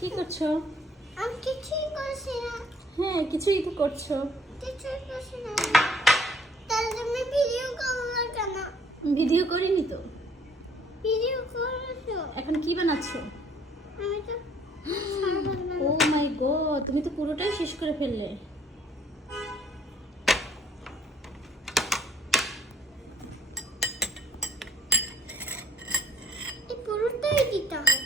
কি করছো? আমি কিছুই করছি না। হ্যাঁ, কিছুই তো করছো। কিছুই করছি না। তাহলে তুমি ভিডিও করলে কেন? ভিডিও করিনি তো। ভিডিও করেছো? এখন কি বানাচ্ছো? আমি তো সারা ও মাই গড, তুমি তো পুরোটাই শেষ করে ফেললে। এই পুরোটাই দিতে হয়।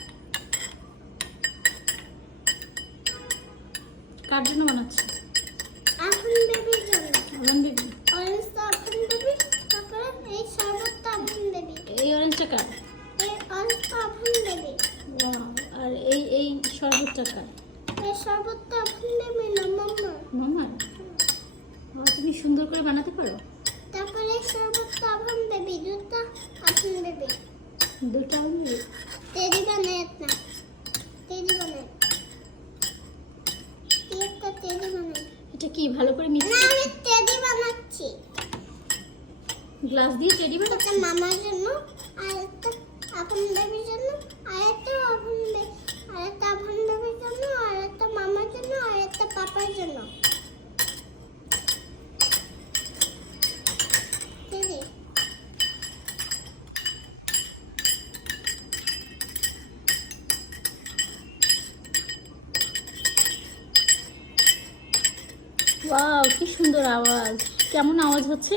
কার জন্য বানাচ্ছো? এখন বেবির জন্য। অরুণ বেবি। অরেঞ্জটা এখন বেবি, তারপরে এই শরবতটা এখন বেবি। এই অরেঞ্জটা কার? এই অরেঞ্জটা এখন বেবি। Wow, আর এই শরবতটা কার? এই শরবতটা এখন বেবি না মাম্মা। মামার। তুমি সুন্দর করে বানাতে পারো? তারপরে এই শরবতটা এখন বেবি, দুধটা এখন বেবি। দুটো হবে? টেডি বানায় না। টেডি বানায়। কি একটা টেডি বানায়। এটা কি ভালো করে মিক্স? না, আমি টেডি বানাচ্ছি। গ্লাস দিয়ে টেডি একটা বানাচ্ছো? মামার জন্য, আর একটা আপন বেবির জন্য, আর একটা আপন বেবি, আর একটা আপন বেবির জন্য, আর একটা মামার জন্য, আর একটা পাপার জন্য। টেডি। ওয়াও, কি সুন্দর আওয়াজ। কেমন আওয়াজ হচ্ছে?